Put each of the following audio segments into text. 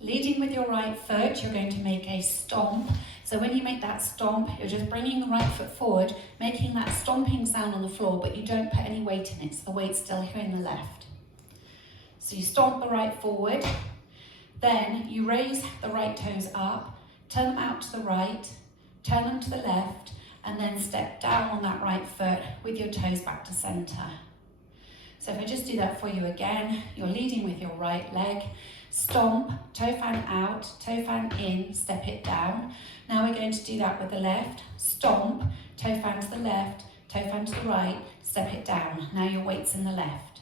Leading with your right foot, you're going to make a stomp. So when you make that stomp, you're just bringing the right foot forward, making that stomping sound on the floor, but you don't put any weight in it, so the weight's still here in the left. So you stomp the right forward, then you raise the right toes up, turn them out to the right, turn them to the left, and then step down on that right foot with your toes back to center. So if I just do that for you again, you're leading with your right leg, stomp, toe fan out, toe fan in, step it down. Now we're going to do that with the left, stomp, toe fan to the left, toe fan to the right, step it down. Now your weight's in the left.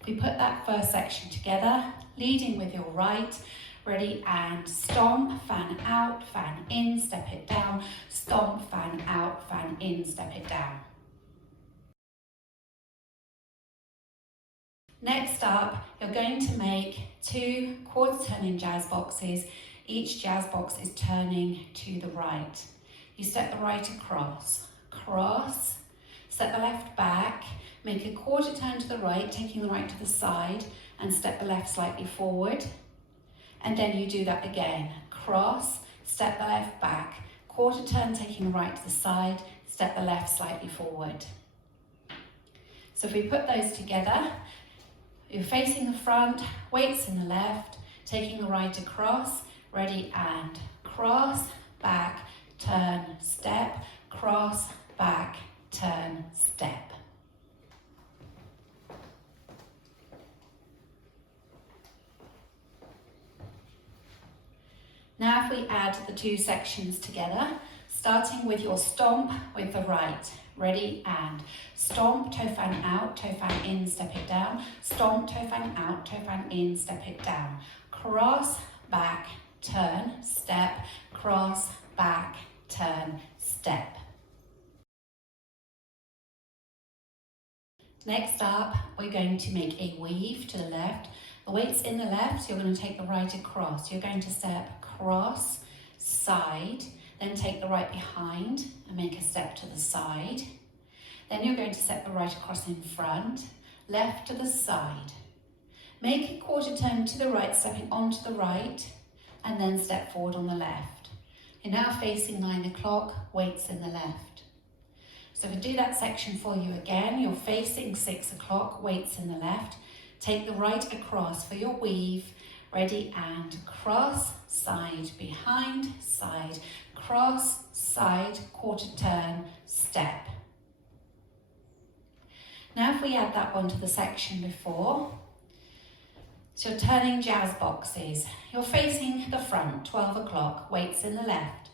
If we put that first section together, leading with your right, ready, and stomp, fan out, fan in, step it down, stomp, fan out, fan in, step it down. Next up, you're going to make 2 quarter turning jazz boxes. Each jazz box is turning to the right. You step the right across, cross, step the left back, make a quarter turn to the right, taking the right to the side, and step the left slightly forward. And then you do that again, cross, step the left back, quarter turn taking the right to the side, step the left slightly forward. So if we put those together, you're facing the front, weights in the left, taking the right across, ready, and cross, back, turn, step, cross, back, turn, step. Now if we add the 2 sections together, starting with your stomp with the right. Ready, and stomp, toe fan out, toe fan in, step it down. Stomp, toe fan out, toe fan in, step it down. Cross, back, turn, step, cross, back, turn, step. Next up, we're going to make a weave to the left. The weight's in the left, so you're going to take the right across. You're going to step cross, side, then take the right behind and make a step to the side. Then you're going to step the right across in front, left to the side. Make a quarter turn to the right, stepping onto the right, and then step forward on the left. You're now facing 9 o'clock, weights in the left. So if we do that section for you again, you're facing 6 o'clock, weights in the left. Take the right across for your weave, ready, and cross, side, behind, side, cross, side, quarter turn, step. Now if we add that one to the section before, so you're turning jazz boxes. You're facing the front, 12 o'clock, weights in the left.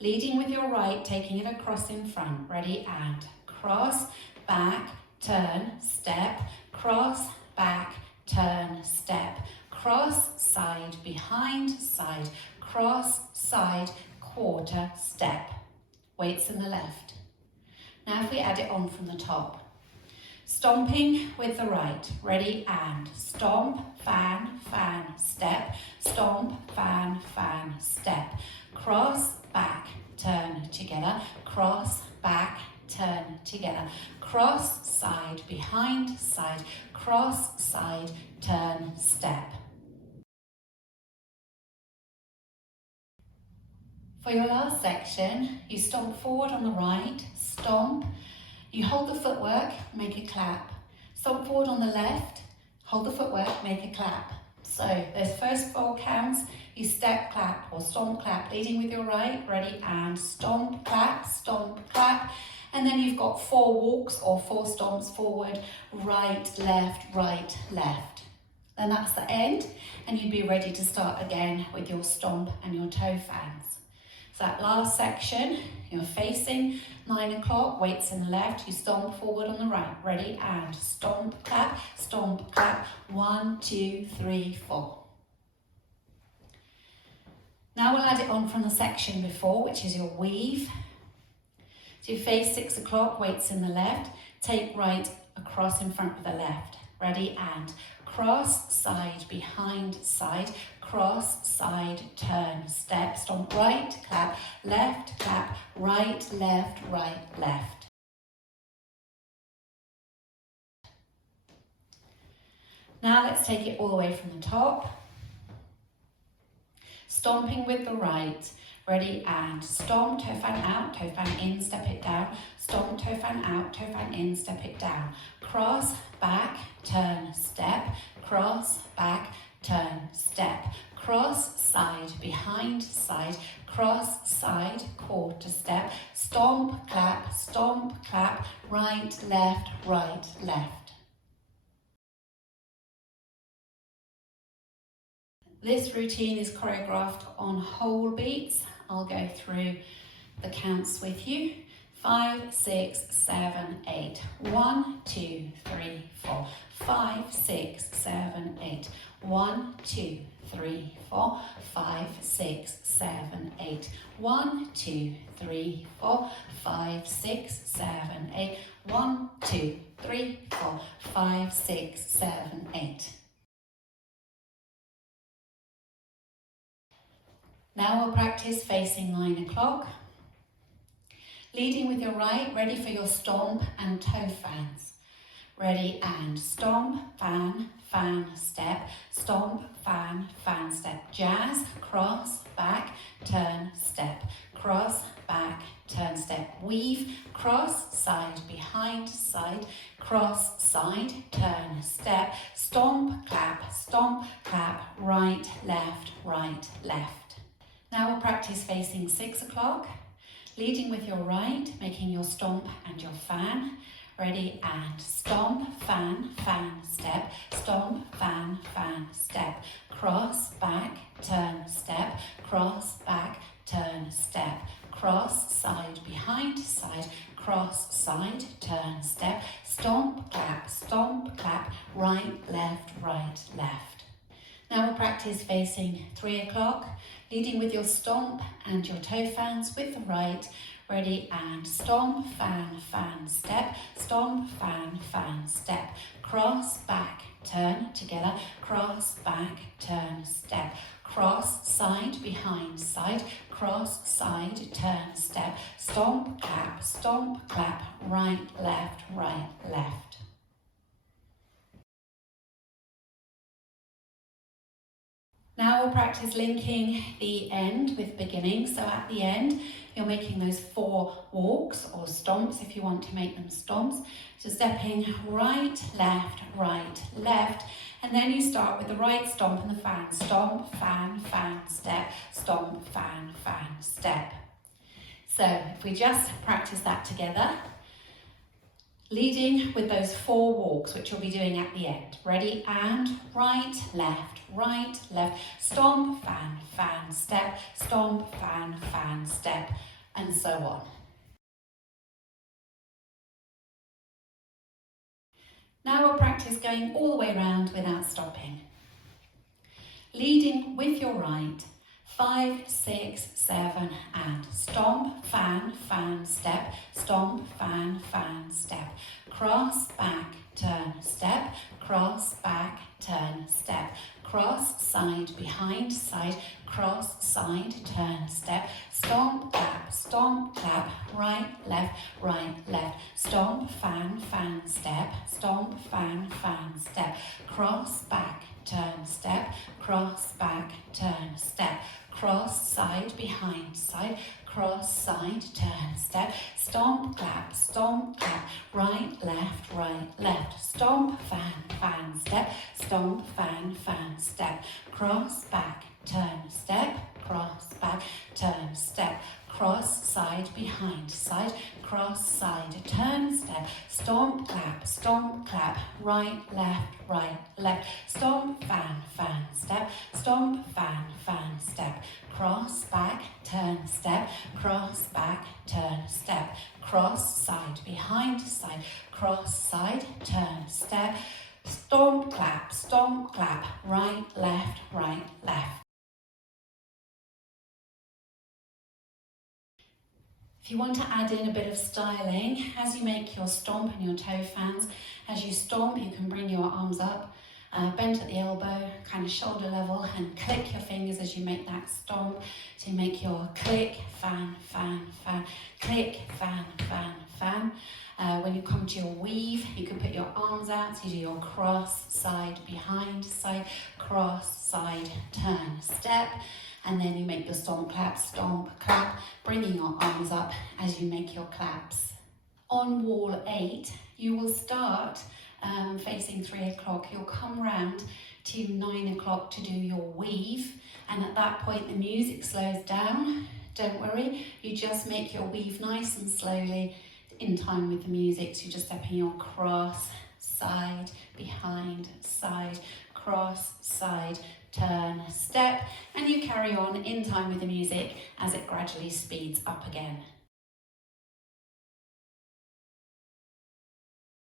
Leading with your right, taking it across in front, ready, and cross, back, turn, step, cross, back, turn, step, cross, side, behind, side, cross, side, quarter, step. Weights in the left. Now if we add it on from the top. Stomping with the right, ready, and stomp, fan, fan, step, stomp, fan, fan, step, cross, back, turn, together, cross, back, turn, together, cross, side, behind, side, cross, side, turn, step. For your last section, you stomp forward on the right, stomp, you hold the footwork, make a clap. Stomp forward on the left, hold the footwork, make a clap. So those first 4 counts, you step, clap, or stomp, clap, leading with your right, ready, and stomp, clap, clap. And then you've got 4 walks or 4 stomps forward, right, left, right, left. Then that's the end, and you'd be ready to start again with your stomp and your toe fans. So that last section, you're facing 9 o'clock, weights in the left, you stomp forward on the right, ready, and stomp, clap, 1, 2, 3, 4. Now we'll add it on from the section before, which is your weave. So you face 6 o'clock, weights in the left, take right across in front of the left, ready, and cross, side, behind, side, cross, side, turn, step, stomp, right, clap, right, left, right, left. Now let's take it all the way from the top. Stomping with the right. Ready, and stomp, toe fan out, toe fan in, step it down. Stomp, toe fan out, toe fan in, step it down. Cross, back, turn, step. Cross, back, turn, step. Cross, side, behind, side. Cross, side, quarter step. Stomp, clap, right, left, right, left. This routine is choreographed on whole beats. I'll go through the counts with you. 5, 6, 7, 8. 1, 2, 3, 4. 5, 6, 7, 8. 1, 2, 3, 4. 5, 6, 7, 8. 1, 2, 3, 4. 5, 6, 7, 8. 1, 2, 3, 4. 5, 6, 7, 8. Now we'll practice facing 9 o'clock. Leading with your right, ready for your stomp and toe fans. Ready, and stomp, fan, fan, step. Stomp, fan, fan, step. Jazz, cross, back, turn, step. Cross, back, turn, step. Weave, cross, side, behind, side. Cross, side, turn, step. Stomp, clap, right, left, right, left. Now we'll practice facing 6 o'clock. Leading with your right, making your stomp and your fan. Ready, and stomp, fan, fan, step. Stomp, fan, fan, step. Cross, back, turn, step. Cross, back, turn, step. Cross, side, behind, side. Cross, side, turn, step. Stomp, clap, right, left, right, left. Now we'll practice facing 3 o'clock. Leading with your stomp and your toe fans with the right. Ready, and stomp, fan, fan, step. Stomp, fan, fan, step. Cross, back, turn, together. Cross, back, turn, step. Cross, side, behind, side. Cross, side, turn, step. Stomp, clap, right, left, right, left. Now we'll practice linking the end with beginning. So at the end, you're making those 4 walks or stomps if you want to make them stomps. So stepping right, left, and then you start with the right stomp and the fan. Stomp, fan, fan, step. Stomp, fan, fan, step. So if we just practice that together, leading with those 4 walks, which you'll be doing at the end. Ready, and right, left, stomp, fan, fan, step, stomp, fan, fan, step, and so on. Now we'll practice going all the way around without stopping. Leading with your right, 5, 6, 7, and stomp, fan, fan, step, stomp, fan, fan, step. Cross, back, turn, step, cross, back, turn, step. Cross, side, behind, side, cross, side, turn, step. Stomp, clap, right, left. Stomp, fan, fan, step. Stomp, fan, fan, step. Cross, back, turn, step. Cross, back, turn, step. Cross, side, behind, side. Cross, side, turn, step. Stomp, clap, right, left. Stomp, fan, fan, step. Stomp, fan, fan, step. Cross, back, turn, step. Cross, back, turn, step. Cross, side, behind, side. Cross, side, turn, step. Stomp, clap, right, left. Stomp, fan, fan, step. Stomp, fan, fan, step. Cross, back, turn, step. Cross, back, turn, step. Cross, side, behind, side. Cross, side, turn, step. Stomp, clap, right, left. If you want to add in a bit of styling, as you make your stomp and your toe fans, as you stomp, you can bring your arms up bent at the elbow, kind of shoulder level, and click your fingers as you make that stomp. So you make your click, fan, fan, fan, click, fan, fan, fan. When you come to your weave, you can put your arms out, so you do your cross, side, behind, side, cross, side, turn, step, and then you make your stomp, clap, bringing your arms up as you make your claps. On wall 8, you will start facing 3 o'clock. You'll come round to 9 o'clock to do your weave, and at that point the music slows down. Don't worry, you just make your weave nice and slowly in time with the music. So you're just stepping your cross, side, behind, side, cross, side, turn, step, and you carry on in time with the music as it gradually speeds up again.